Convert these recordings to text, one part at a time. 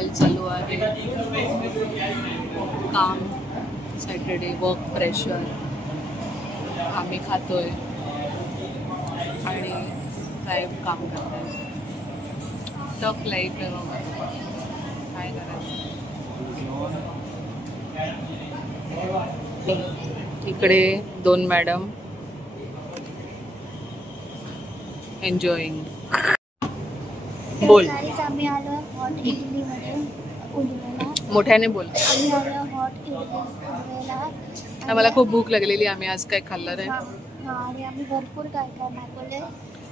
Stall चालू आहे. काम, सॅटर्डे वर्क प्रेशर आम्ही खातोय आणि साहेब काम करतात. टफ लाईफ आहे बाबा, काय करायचं. इकडे 2 मॅडम एन्जॉईंग. बोल. आम्ही आलो हॉट इडली मध्ये उलवेला. मोठ्याने बोल. आम्ही आलो हॉट इडली उलवेला. मला खूप भूक लागलेली. आम्ही आज काय खाल्लं नाही. आणि आम्ही भरपूर काय काय मागवले.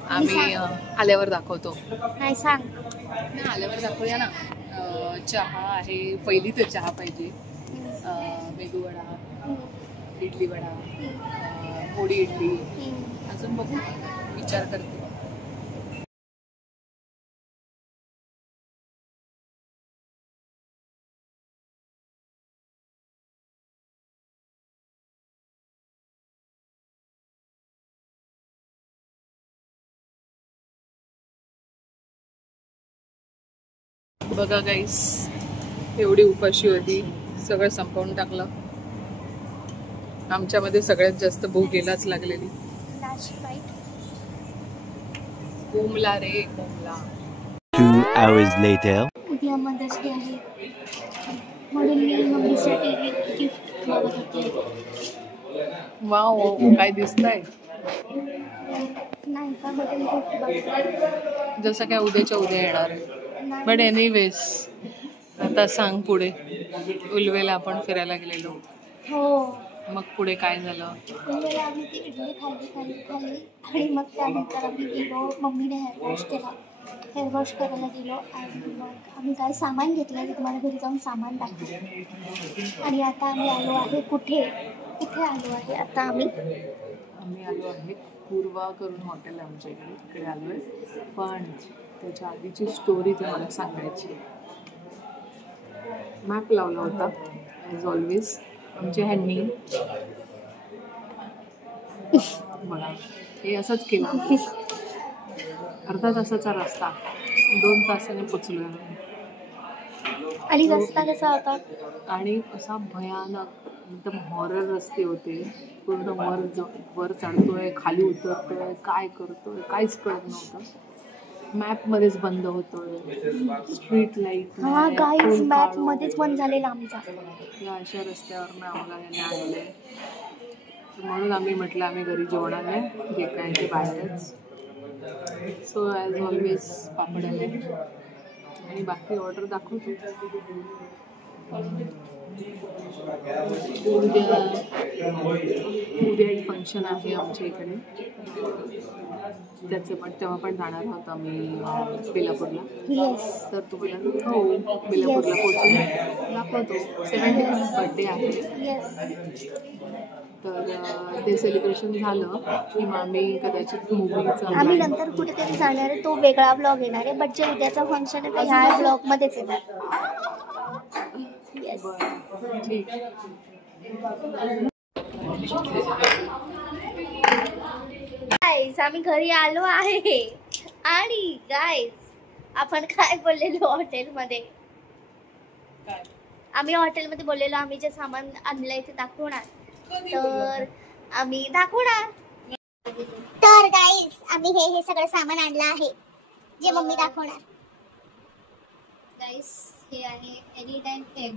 आम्ही आल्यावर दाखवतो. नाही सांग. आल्यावर दाखवूया ना. चहा आहे. पहिली तर चहा पाहिजे. मेदू वडा, इडली वडा, मोडी इडली. अजून बघू, विचार करते. बघा गाईस, एवढी उपाशी होती, सगळं संपवून टाकलं. आमच्यामध्ये सगळ्यात जास्त भूक गेलाच लागलेली. कोमला रे कोमला. 2 hours later. उद्या मदर्स डे आहे म्हणून मी मम्मीसाठी एक गिफ्ट मागत होते. वाव, काय दिसतंय. नाही का बटन गिफ्ट जसं काय उद्याच्या उद्या येणार आहे. बट एनिवेज, आता सांग पुढे. उलवेला आपण फिरायला गेलेलो. हो. मग पुढे काय झालं. उलवेला आम्ही ती इडली खाल्ली आणि मग त्यानंतर आम्ही गेलो. मम्मीने हेअरवॉश करायला गेलो आणि मग आम्ही काय सामान घेतलं ते तुम्हाला घरी जाऊन सामान दाखवलं. आणि आता आम्ही आलो आहे कुठे आलो आहे आता आम्ही आलो आहे पूर्वा करून हॉटेल आहे आमच्या इकडे. तिकडे आलो आहे. पण त्याच्या आधीची स्टोरी तुम्हाला सांगायची. मॅप लावला होता ॲज ऑलवेज आमच्या ह्यांनी. बघा, हे असंच केलं. अर्धा तासाचा रस्ता 2 तासाने पोचलो. आणि रस्ता कसा होता. आणि असा भयानक एकदम हॉरर रस्ते होते. पूर्ण वर चढतोय, खाली उतरतोय, काय करतोय काहीच कळत नव्हतं. मॅपमध्येच बंद होतोय. स्ट्रीट लाईट गाईज मॅप मध्येच बंद झालेला आमचा. या अशा रस्त्यावर आम्हाला याने आणलंय. म्हणून आम्ही म्हटलं आम्ही घरी जेवणार नाही, जे काय ते बाहेरच. सो ॲज ऑलवेज पापड आहे आणि बाकी ऑर्डर दाखवतो. उद्या एक फंक्शन आहे आमच्या इकडे. तेव्हा पण जाणार आहोत आम्ही बेलापूरला. तर तुम्हाला बेलापूरला पोहोचून दाखवतो. 70th बर्थडे आहे. तर ते सेलिब्रेशन झालं की मग आम्ही कदाचित मूवीचं आम्ही नंतर कुठेतरी जाणार आहे. तो वेगळा ब्लॉग येणार आहे. बट जे उद्याचा फंक्शन आहे ते ह्या ब्लॉगमध्येच येणार. ठीक. गाईज आम्ही घरी आलो आहे. आणि गाईज आपण काय बोललेलो हॉटेलमध्ये. आम्ही हॉटेलमध्ये बोललेलो आम्ही जे सामान आणलंय ते दाखवणार. तर आम्ही दाखवणार. तर गाईज आम्ही हे सगळं सामान आणलं आहे जे मम्मी दाखवणार. गाईज हे आहे any time egg.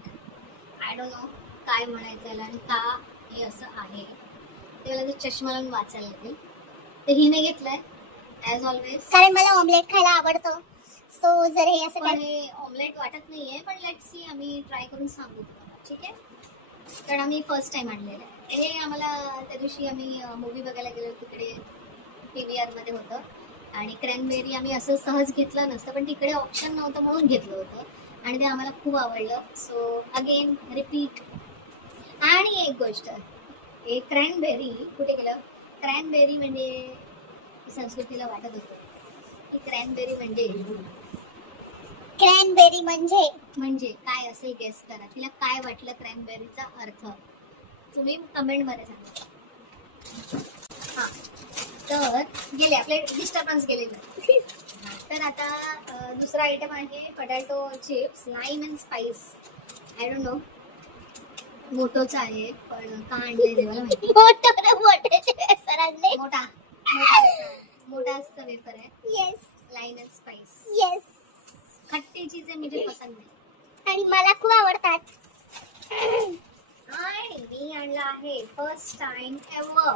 I don't no काय म्हणायचं याला आणि का हे असं आहे ते मला चष्मा लावून वाचायला लागेल. तर हिने घेतलंय ॲज ऑलवेज कारण मला ऑमलेट खायला आवडतो. सो जर हे असं काही ऑमलेट वाटत नाहीये पण लेट्स सी आम्ही ट्राय करून सांगू तुम्हाला. ठीक आहे. कारण आम्ही फर्स्ट टाइम आणलेलं आहे हे. आम्हाला त्या दिवशी आम्ही मूवी बघायला गेलो तिकडे PVR मध्ये होतं आणि क्रॅनबेरी आम्ही असं सहज घेतलं नसतं पण तिकडे ऑप्शन नव्हतं म्हणून घेतलं होतं आणि ते आम्हाला खूप आवडलं. So again repeat. आणि एक गोष्ट हे क्रॅनबेरी कुठे गेलं. क्रॅनबेरी म्हणजे संस्कृतीला वाटत होतं की क्रॅनबेरी म्हणजे काय असेल गेस करा. तिला काय वाटलं क्रॅनबेरीचा अर्थ तुम्ही कमेंटमध्ये सांगा. हां तर गेले आपले डिस्टर्बन्स गेले. तर आता दुसरा आयटम आहे potato chips lime and spice. I don't know मोठोचा आहे पण का आणलंय देवाला माहिती. मोठा असतं वेफर आहे. Yes. Lime and spice. Yes. खट्टी चीजें मुझे पसंद आहे आणि मला खूप आवडतात. आणि मी आणला आहे फर्स्ट टाइम एव्हर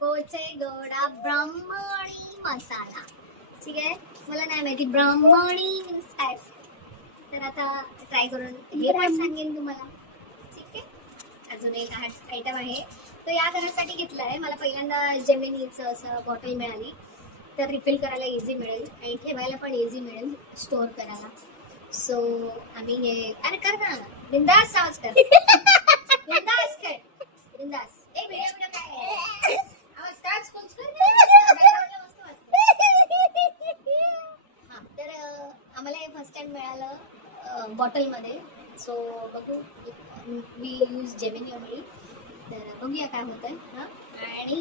कोचेगौडा ब्राह्मणी मसाला. ठीक आहे, मला नाही माहिती ब्राह्मणी मीन्स काय. तर आता ट्राय करून हे पण सांगेन तुम्हाला. ठीक आहे, अजून एक आयटम आहे तो या करण्यासाठी घेतला आहे. मला पहिल्यांदा जेमिनीचं असं बॉटल मिळाली तर रिफिल करायला इझी मिळेल आणि ठेवायला पण इझी मिळेल स्टोअर करायला. सो आम्ही हे अरे कर ना बिंदास आवाज कर. बिंदास कर बिंदास. ए व्हिडिओ काय आवाज काच कोण हा. तर आम्हाला हे फर्स्ट टाइम मिळालं बॉटलमध्ये. सो बघू वी यूज जेमिनी ओनली. तर बघूया काय होतंय. हां, आणि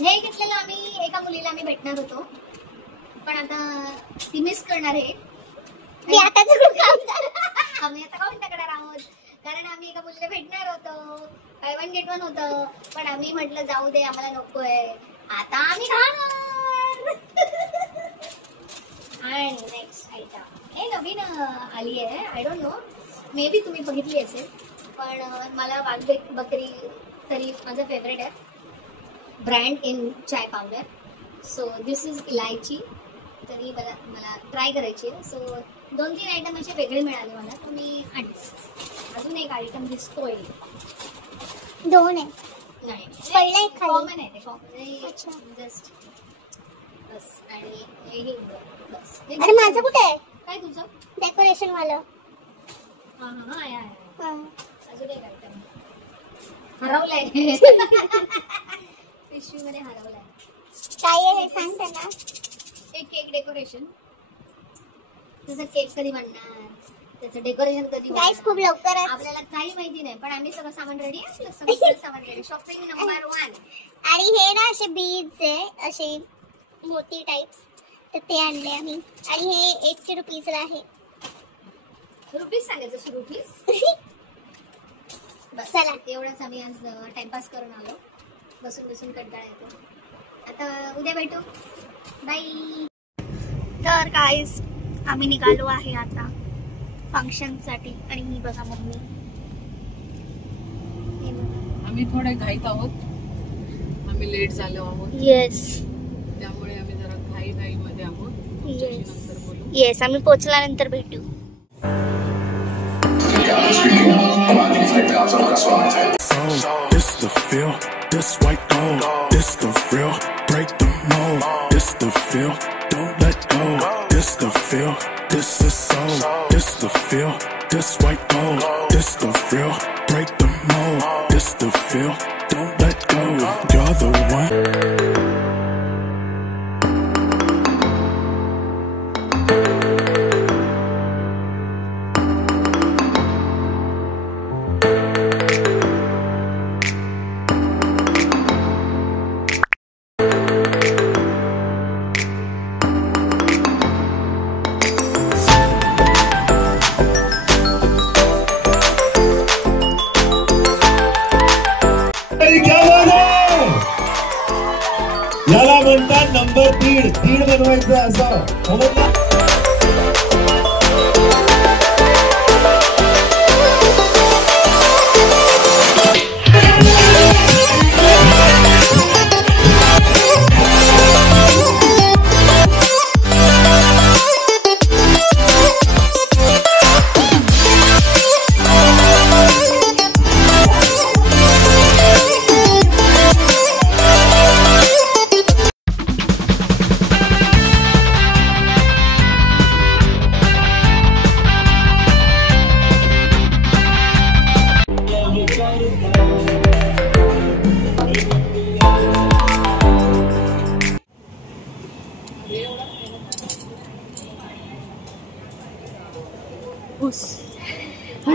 हे घेतलेलं आम्ही एका मुलीला आम्ही भेटणार होतो पण आता ती मिस करणार आहे. आम्ही आता काउंट करणार आहोत कारण आम्ही एका मुलीला भेटणार होतो. बाय वन गेट वन होतं पण आम्ही म्हटलं जाऊ दे आम्हाला नकोय. आता आम्ही खाणार. आणि नेक्स्ट आयटम हे नवीन आली आहे. I don't no may be तुम्ही बघितली असेल पण मला वाघ बकरी तरी माझं फेवरेट आहे brand in chai powder. So this is इलायची. तरी मला ट्राय करायची आहे. सो 2-3 आयटम असे वेगळे मिळाले मला तर मी आणले. अजून एक आयटम दिसतोय. 2 आहे नाही पहिला एक कॉमन आहे ते कॉमन जस्ट बस. आणि हे बस. अरे माझं कुठे आहे काय तुझं डेकोरेशन वाला. हां हां आहे अजून एक आयटम हरवलाय. पिशवी मध्ये हरवलाय. काय आहे हे सांग त्यांना. एक केक डेकोरेशन. तुझं केक कधी बनणार त्याचं डेकोरेशन कधी गाइस खूप लवकर आपल्याला काही माहिती नाही पण आम्ही सगळं सामान रेडी आहे. सगळं सामान रेडी. Shopping number 1. आणि हे ना असे बीड्स आहे असे मोती टाइप्स तर ते आणले आम्ही. आणि हे 80 रुपीजला आहे. रुपीज सांगायचं रुपीज. बस चला एवढंच. आम्ही आज टाइमपास करून आलो. बसून कंटाळा येतो. आता उद्या भेटू. बाय. तर गाइस आम्ही निघालो आहे आता फंक्शन साठी. आणि ही बघा मम्मी. आम्ही थोडे घाईत आहोत. आम्ही लेट झालो आहोत. येस त्यामुळे आम्ही जरा घाई मध्ये आहोत. नंतर बोलू. येस आम्ही पोहोचल्यानंतर भेटू. This the feel, this white gold, this the real, break the mold, this the feel, don't let go, this the feel, this is soul, this the feel, this white gold, this the real, break the mold, this the feel, don't let go, you're the one. याला म्हणतात number 1.5 बनवायचं असं समजलं.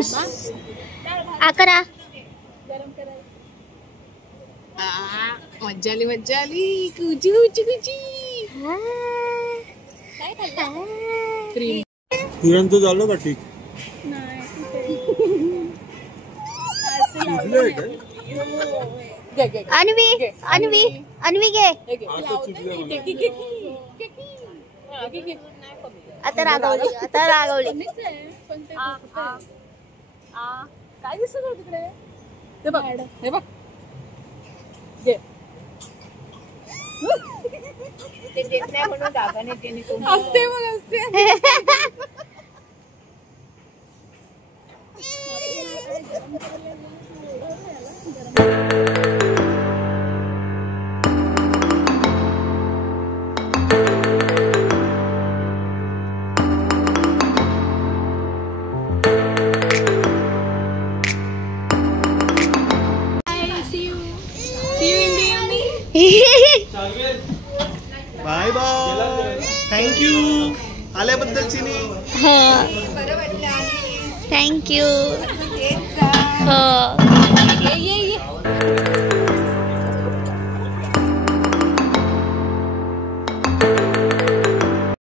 बूम्स 11. मज्जा आली कुची कुची कुची. तुझं झालं का ठीक? अन्वी अन्वी अन्वी घे. आता रागवली काय दिसत तिकडे? हे बघ घे. ते देत नाही म्हणून दादाने केली. असते मग असते. Bye bye. थँक्यू आल्याबद्दल चिनी. थँक्यू.